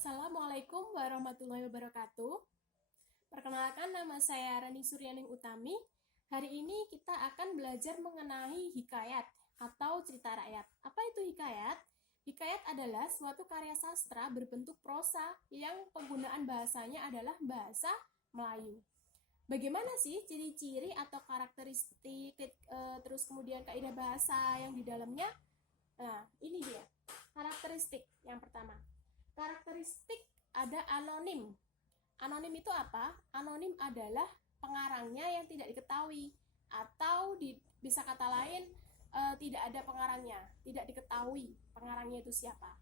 Assalamualaikum warahmatullahi wabarakatuh. Perkenalkan, nama saya Rani Suryaning Utami. Hari ini kita akan belajar mengenai hikayat atau cerita rakyat. Apa itu hikayat? Hikayat adalah suatu karya sastra berbentuk prosa yang penggunaan bahasanya adalah bahasa Melayu. Bagaimana sih ciri-ciri atau karakteristik, terus kemudian kaidah bahasa yang di dalamnya? Nah, ini dia. Karakteristik yang pertama. Karakteristik ada anonim. Anonim itu apa? Anonim adalah pengarangnya yang tidak diketahui atau bisa kata lain tidak ada pengarangnya, tidak diketahui pengarangnya itu siapa.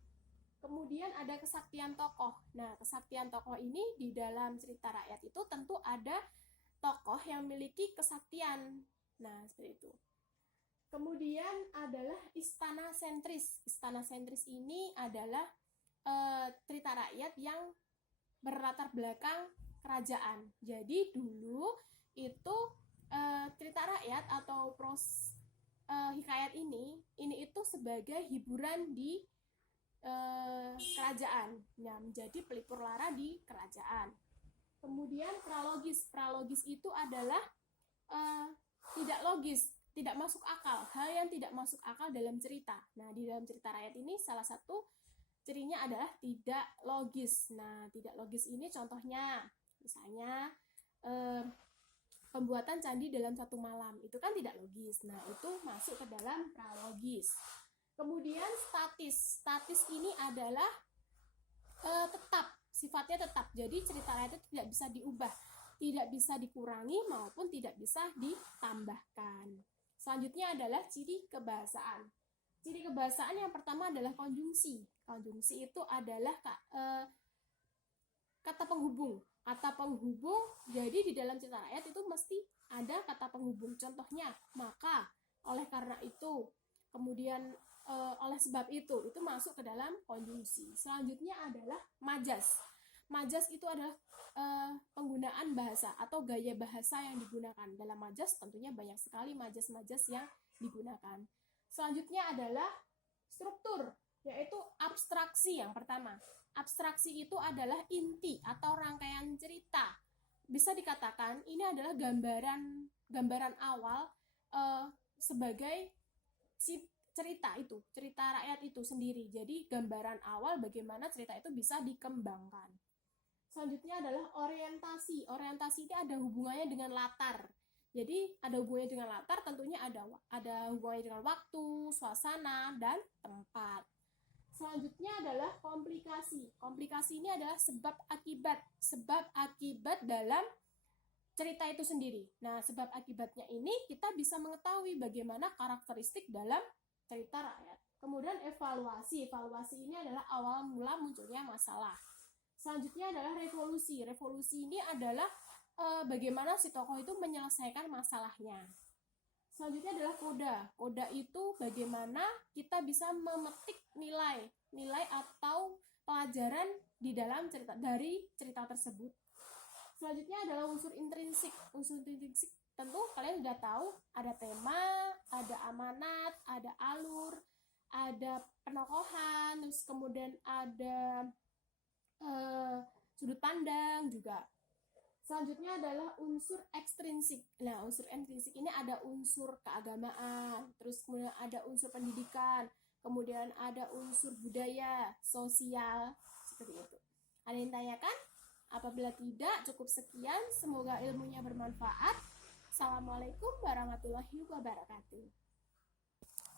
Kemudian ada kesaktian tokoh. Nah, kesaktian tokoh ini di dalam cerita rakyat itu tentu ada tokoh yang memiliki kesaktian. Nah, seperti itu. Kemudian adalah istana sentris. Istana sentris ini adalah cerita rakyat yang berlatar belakang kerajaan. Jadi dulu itu cerita rakyat atau hikayat ini itu sebagai hiburan di kerajaan. Nah, menjadi pelipur lara di kerajaan. Kemudian pralogis. Pralogis itu adalah tidak logis, tidak masuk akal, hal yang tidak masuk akal dalam cerita. Nah, di dalam cerita rakyat ini salah satu cirinya adalah tidak logis. Nah, tidak logis ini contohnya, misalnya pembuatan candi dalam satu malam, itu kan tidak logis. Nah, itu masuk ke dalam pralogis. Kemudian statis. Statis ini adalah tetap, sifatnya tetap. Jadi cerita rakyat itu tidak bisa diubah, tidak bisa dikurangi maupun tidak bisa ditambahkan. Selanjutnya adalah ciri kebahasaan. Ciri kebahasaan yang pertama adalah konjungsi. Konjungsi itu adalah kata penghubung. Kata penghubung, jadi di dalam cerita rakyat itu mesti ada kata penghubung. Contohnya, maka, oleh karena itu, kemudian oleh sebab itu masuk ke dalam konjungsi. Selanjutnya adalah majas. Majas itu adalah penggunaan bahasa atau gaya bahasa yang digunakan. Dalam majas tentunya banyak sekali majas-majas yang digunakan. Selanjutnya adalah struktur, yaitu abstraksi yang pertama. Abstraksi itu adalah inti atau rangkaian cerita. Bisa dikatakan ini adalah gambaran awal sebagai cerita rakyat itu sendiri. Jadi gambaran awal bagaimana cerita itu bisa dikembangkan. Selanjutnya adalah orientasi. Orientasi ini ada hubungannya dengan latar. Jadi ada hubungannya dengan latar, tentunya ada hubungannya dengan waktu, suasana, dan tempat. Selanjutnya adalah komplikasi. Komplikasi ini adalah sebab akibat dalam cerita itu sendiri. Nah, sebab akibatnya ini kita bisa mengetahui bagaimana karakteristik dalam cerita rakyat. Kemudian evaluasi. Evaluasi ini adalah awal mula munculnya masalah. Selanjutnya adalah revolusi. Revolusi ini adalah bagaimana si tokoh itu menyelesaikan masalahnya. Selanjutnya adalah koda. Koda itu bagaimana kita bisa memetik nilai atau pelajaran di dalam dari cerita tersebut. Selanjutnya adalah unsur intrinsik. Unsur intrinsik tentu kalian sudah tahu, ada tema, ada amanat, ada alur, ada penokohan, terus kemudian ada sudut pandang juga. Selanjutnya adalah unsur ekstrinsik. Nah, unsur ekstrinsik ini ada unsur keagamaan, terus kemudian ada unsur pendidikan, kemudian ada unsur budaya, sosial, seperti itu. Ada yang tanyakan? Apabila tidak, cukup sekian. Semoga ilmunya bermanfaat. Assalamualaikum warahmatullahi wabarakatuh.